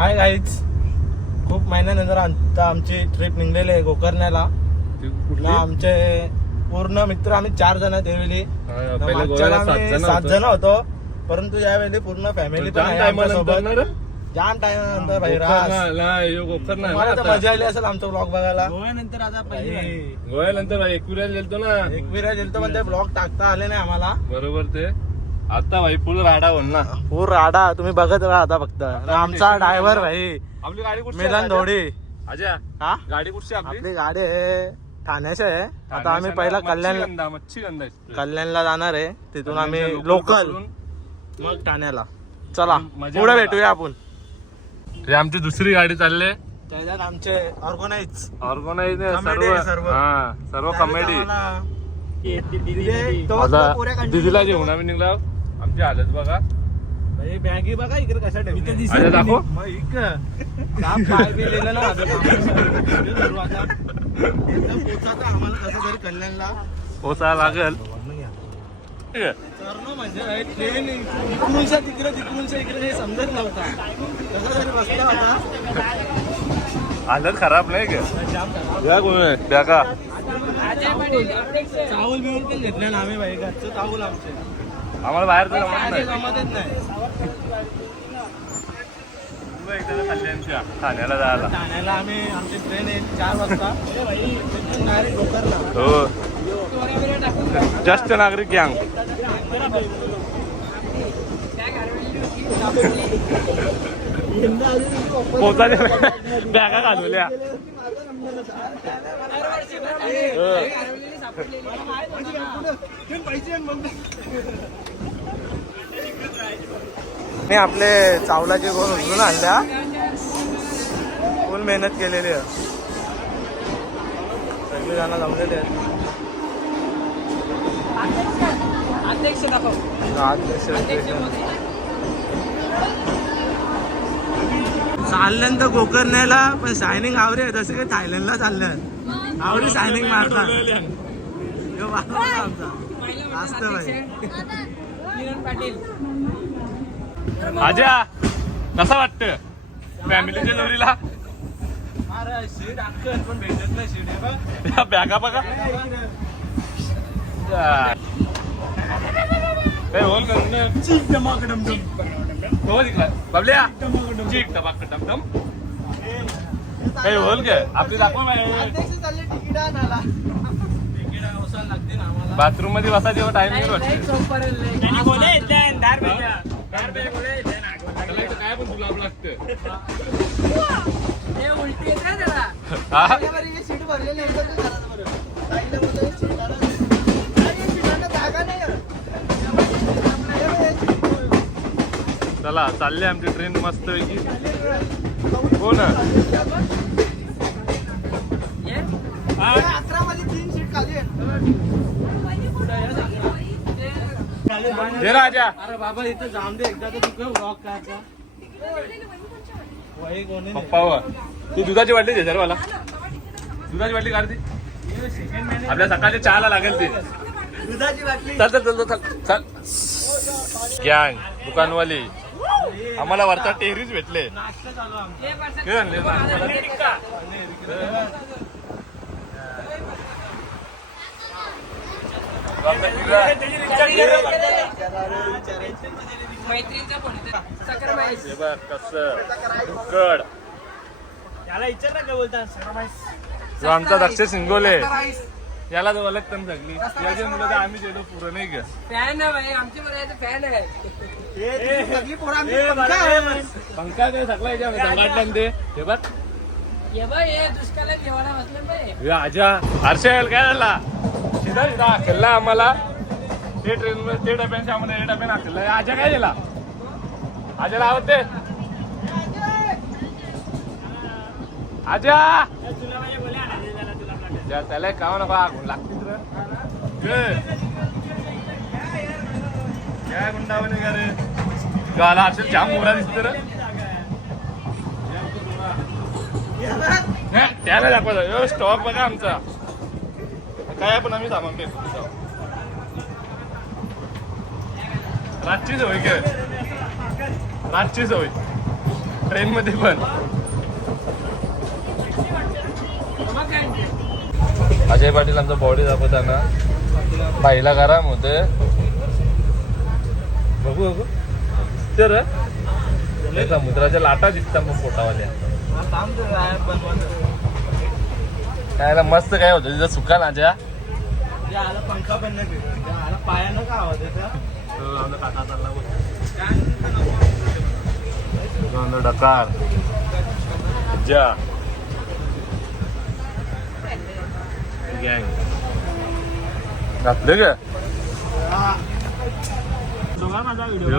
Hi guys, खूप महिन्यानंतर आता आमची ट्रिप निघलेली आहे गोकर्ण्याला. आमचे पूर्ण मित्र आम्ही 4 जण त्यावेळी. मागच्याला आम्ही 7 जण होतो, परंतु यावेळी पूर्ण फॅमिली पण आहे. जाम टाइम नंतर भाई मजा आली असेल आमचा ब्लॉग बघायला. गोव्यानंतर आता गोव्यानंतर एकविरा गेलतो पण ते ब्लॉग टाकता आले नाही आम्हाला. बरोबर ते आता भाई फुल राडा बोल ना. फुल राडा तुम्ही बघत राहा आता फक्त. आमचा ड्रायव्हर भाई आपली गाडी कुठची मिलन धोडी. अजय हा गाडी कुठची आपली गाडी आहे ठाण्याची आहे. आता आम्ही पहिला कल्याणला जाणार आहे, तिथून आम्ही लोकल मग ठाण्याला. चला पुढे भेटूया आपण. हे आमची दुसरी गाडी चालले, त्याच्यात आमचे ऑर्गनाइज सर्व कॉमेडी. दिदीला जेवण आम्ही निघलो. आमची हालत बघा, बॅगी बघा इकडे कशा अजय दाखव. आम्हाला कसं तरी कल्याणला पोचायला लागल. म्हणजे ट्रेन इकडूनच्या तिकडे तिकडूनच्या इकडे समजत नव्हता. कसा तरी बसला होता. हालत खराब नाही का? चावल बिवल पण घेतले ना आम्ही बाई. घरचं चावल आमचे आम्हाला बाहेर नाही जमतच नाही. ठाण्याला जायला. ठाण्याला आम्ही आमची ट्रेन आहे 4 वाजता. डायरेक्ट गोकर्णला. हो, ज्येष्ठ नागरिक गँग. पोचायला बॅगा घालवल्या. मी आपले चावलाचे गोल उचलून आणल्या. फुल मेहनत केलेली आहे. सगळे जण जमलेले आहेत. चालल्यानंतर गोकर्ण्याला पण शायनिंग आवरे आहे. जसं काही थायलंडला चाललं आवडी शायनिंग मारतात. मस्त आजा कसा वाटतं फॅमिलीच्या जोडीला? सीट अक्कल पण भेटत नाही. सीट बॅगा बघा काय होल बाबल्या चीक टमाक टमटम काही होल काय आपली दाखव. बाथरूम मध्ये बसा जेव्हा टाइम काय पण तुला लागतं. चला चालले आमची ट्रेन मस्त पैकी. हो ना, 11 मध्ये 3 सीट खाली दे राजा. अरे बाबा इथं जाम दे एकदा तर तुझं ब्लॉग करायचा. पप्पा ती दुधाची बाटली दे सर्वाला. दुधाची बाटली काढ ती. आपल्या सकाळच्या चहाला लागेल ते. दुधाची बाटली. चल चल चल चल चल. गँग दुकानवाली आम्हाला वरचा टेरीच भेटले. नाश्ता चालू आमचा. काय आणले? जो आमचा दक्ष सिंगोले याला जो अलग तम सगळी याचे मुलं तर आम्ही जेवढं पुरं नाही का. फॅन आहे भाई आमची बरं फॅन आहे. पंखा काय सगळा याच्या ते हे बघ. ये बघ हे दुष्काळात जेवायला बसले बाई. आजा हर्षल काय झाला सीधा सीधा खेळला आम्हाला. ते ट्रेन ते डब्यांच्या आम्हाला हे डब्याने हाकलला. आजा काय दिला? आजाला आवडते आजा. त्याला काव नका लागते काय गुंडावणे का रे. गाला हर्षल जाम मोरा दिसत रे. त्याला दाखवतो स्टॉक बघा आमचा काय पण आम्ही सामान फेकतो. रातचीच होय काय रातचीच होय. ट्रेन मध्ये पण. अजय पाटील आमचा बॉडी दाखवताना बाईला गरम होते. बघू बघू तर समुद्राच्या लाटा दिसतात मग पोटावाल्या. काय मस्त काय होतं तिथं सुका नाच्या पंखा पण नाही पायानं का आवाज डकार जा गँग घातलं का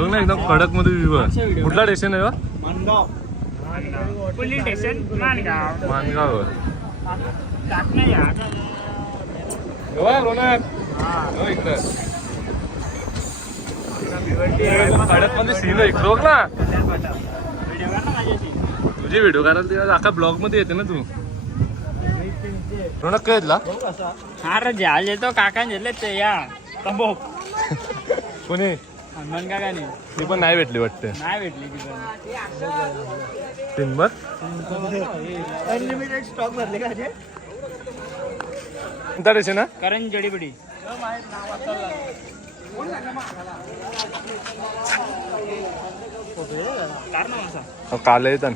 ना एकदम कडक मध्ये कुठला स्टेशन आहे मानगाव पोलीस स्टेशन मानगाव. मानगाव कडक मध्ये सीन इकडं बघ ना. तुझे व्हिडिओ करायला ते अख्खा ब्लॉग मध्ये येते ना तू. रोनक काय येतला अरे जहाज येतो काका घेतले ते या तंबोक कोणी हनुमान काकाने. ती पण नाही भेटली वाटते. नाही भेटली ती पण. टिंबर अनलिमिटेड स्टॉक भरले का जे कोणता स्टेशन आहे करण जडीबुडी. काल येतात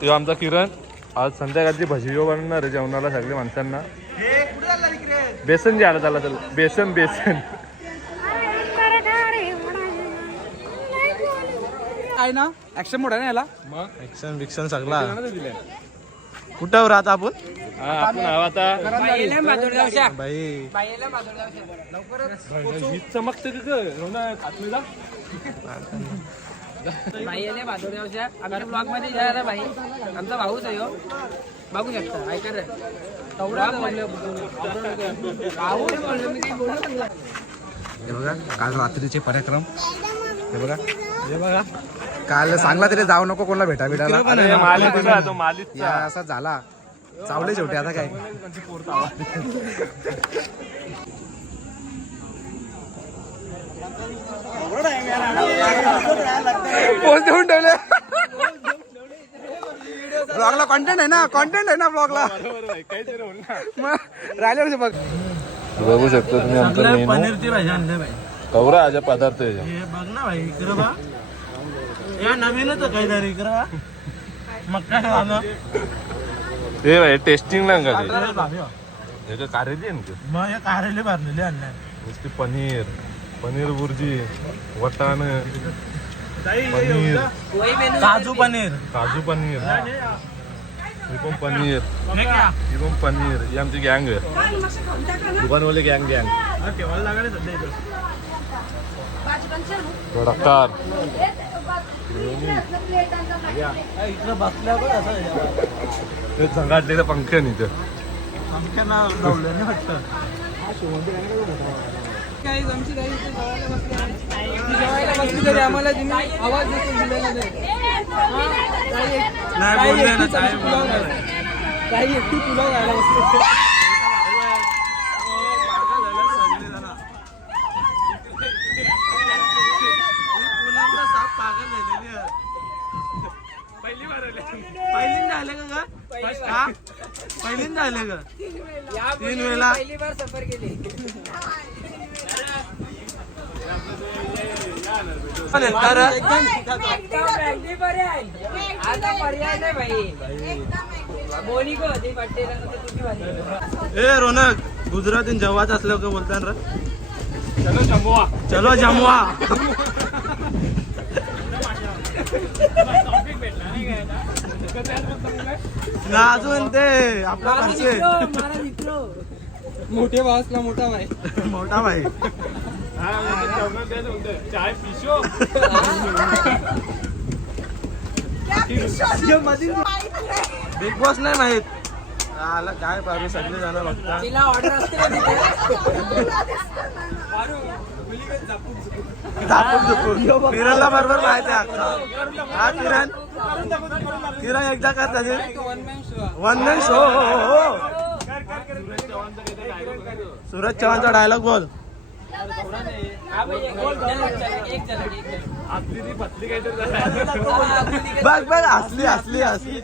तो आमचा किरण. आज संध्याकाळची भजी बनवणार आहे जेवणाला सगळ्या माणसांना. बेसन जे आलं त्याला बेसन बेसन आहे ना ऍक्शन मोड आहे ना याला. मग ऍक्शन बिक्शन सगळा कुठं राहत आपण आपण आता बाईला माधुरगावच्या. बाई बाईला माधुरगावच्या. हीच चमकते बाई आले माधुरगावच्या. आमच्या ब्लॉग मध्ये जायला बाई आमचा भाऊच आहे हो. बघू शकता ऐका रे. हे बघा काल रात्रीचे पराक्रम. हे बघा काल सांगला तरी जाऊ नको कोणाला भेटायला मालिक असा झाला. चावले शेवटी आता काय. देऊन ठेवले ब्लॉगला कॉन्टेंट आहे ना. कॉन्टेंट आहे ना ब्लॉगला. मग राहिले बघ. बघू शकतो तुम्ही आमचा मेनू. पनीरची भाजी आणली बाई. कवरा आज पदार्थ आहे. हे बघ ना भाई इकडं बा. या नवीनच काहीतरी इकडं बा. मग काय झालं ते भाई टेस्टिंग ना का भाभी हो. ते कारेली आहे ना मग हे कारेले भरलेले आणले. नुसती पनीर बुर्जी वटाण पनीर काजू पनीर काजू पनीर ही पण पनीर हे क्या? ही पण पनीर ही आमची गँग आहे. दुकानवाले गँग ठेवायला लागले सध्या इथं. डकार इकडं बसल्या पण असं ते झंगाटलेलं पंख्याने इथं. आमच्याना लावलं नाही वाटतं. आम्हाला आवाज दिलेला नाही. नाही बोलले ना काय बोलले. काही एकटी तुला जायला बसले. पहिल्यांदा आले का पहिल्यांदा आले का 3 वेळा. पहिली बार सफर केली. आता पर्याय नाही भाई. बोनी को होती पट्टेला तर तुझी भाजी. ए रोनक गुजरातीन जेव्हाच असल्यावर का बोलता ना. चलो जमवा चलो जमवा. ना अजून ते आपला घरचे मोठे भासला मोठा भाई. मोठा भाई. चाय पिशो बिग बॉस नाही माहित. आला काय पाहिजे सगळे जण बघता. तिला ऑर्डर असते ना तिथे. किरणला बरोबर माहिती आहे अख्खा. हा किरण एकदा कर त्याचे वन मॅन शो. सूरज चव्हाणचा डायलॉग बोल. हा भाई, एक झलक. आपली ती पतली काहीतरी झालं. बघ बघ असली असली असली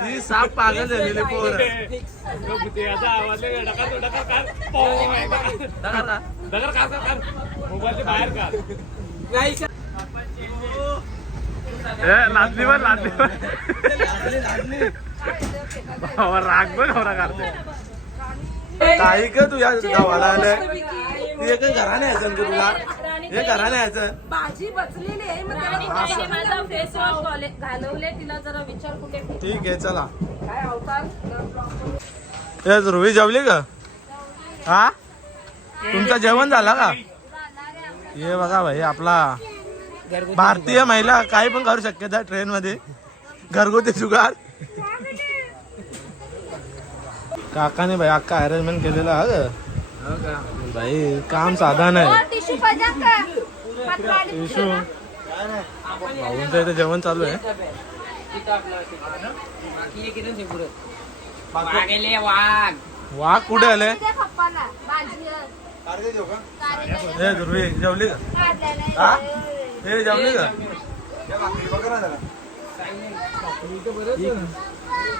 ती साप पागल झालेली पोर आता आवाज दगर का मोबाईलच्या बाहेर काढ. लादली वर राग बघ होरा काढते. काही का तू या गावाला आलंय ती एक घराने यायचं तुला हे घराने यायचं भाजी बचलेली आहे मग त्याला माझा फेस वॉश घालवले तिला जरा विचार कुठे ठीक आहे चला. काय अवतार ए ध्रुवी जेवली का? हा तुमचं जेवण झालं का? हे बघा भाई आपला भारतीय महिला काही पण करू शकते ट्रेन मध्ये घरगुती जुगाड. काकाने भाई अख्खा अरेंजमेंट केलेला हा ग भाई काम साधा नाही. टिश्यू पाहिजे का इशू भाऊंचं इथे जेवण चालू आहे. वाघ कुठे आले? पप्पाला भाजी हे ध्रुवी जेवली का? हा हे जेवली का?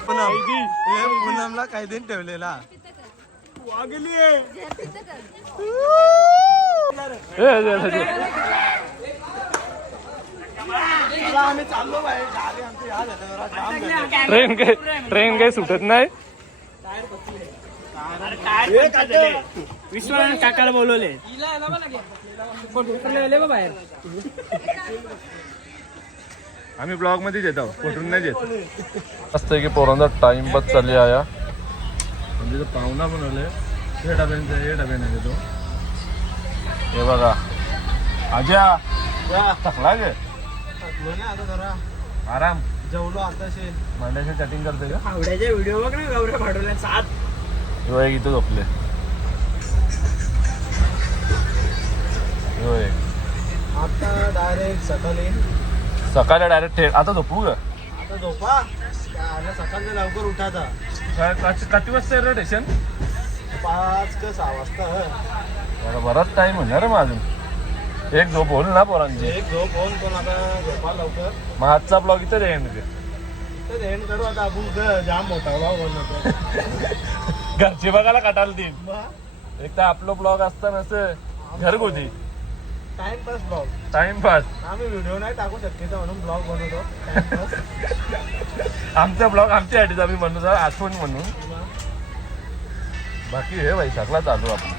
पूनमला काही दिन ठेवलेला आम्ही चाललो ट्रेन काही सुटत नाही. विश्वनाथ काकाला बोलवले बाहेर. आम्ही ब्लॉग मध्ये येतो कुठून नाही येत. मस्त की पोरांचा टाइमपास चालली आहे. म्हणजे पाहुणा बनवले हे डब्याने देतो. हे बघा आज्या थकला गे आता जरा आराम जेवलो आताशी मांड्याची चॅटिंग करते का? आवड्याचे व्हिडिओ बघ ना गौऱ्या पाठवल्या 7. होय इथं झोपले. होय आता डायरेक्ट सकाळी डायरेक्ट आता झोपू ग. आता झोपा आता सकाळचं लवकर उठायचा. किती वाजता आहे स्टेशन? 5 का 6 वाजता. बराच टाइम होणार रे अजून. एक झोप होईल ना पोरांची. एक झोप होऊन पण आता झोपा लवकर. मग आजचा ब्लॉग इथं एंड तर एंड करू आता आपण जाम मोठा भाऊ बनवतो. घरची बघायला काटाल ती. एक तर आपलं ब्लॉग असतं नसतं घरगुती टाइमपास ब्लॉग. टाइमपास. आम्ही व्हिडिओ नाही टाकू शकतो म्हणून ब्लॉग बनवतो टाइमपास. आमचा ब्लॉग आमच्यासाठीच आम्ही बनवतो आठवण म्हणून. बाकी हे भाई सगळा चालू आपण.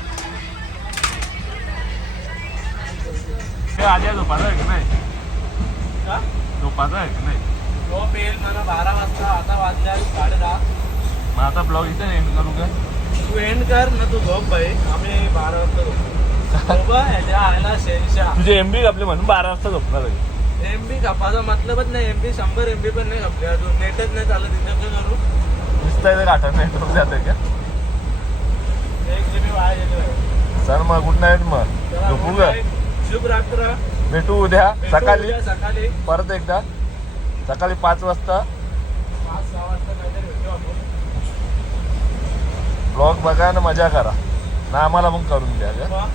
आधी झोपायचं आहे की नाही? का झोपायचं आहे की नाही? झोप येईल मला 12 वाजता. आता वाजल्या 10:30. मग आता ब्लॉग इथे एंड करू का? तू एंड कर ना तू झोप भाई. आम्ही 12 वाजता झोपू. ह्याच्या आयला शेरशा तुझे एमबी आपले म्हणून 12 वाजता झोपणार आहे. MB कापाचा मतलबच नाही. MB 100 MB पण नाही कापले अजून. नेटच नाही चालत इथं काय करू. दिसतंय ते गाठा नाही ठेवून जाते का? 1 GB वाया गेले. सर मग गुड नाईट. मग झोपू ग. शुभ रात्र. भेटू उद्या सकाळी उद्या सकाळी परत एकदा सकाळी 5 वाजता 5-6 वाजता काहीतरी भेटू आपण. ब्लॉग बघा ना मजा करा ना आम्हाला पण करून द्या का? मग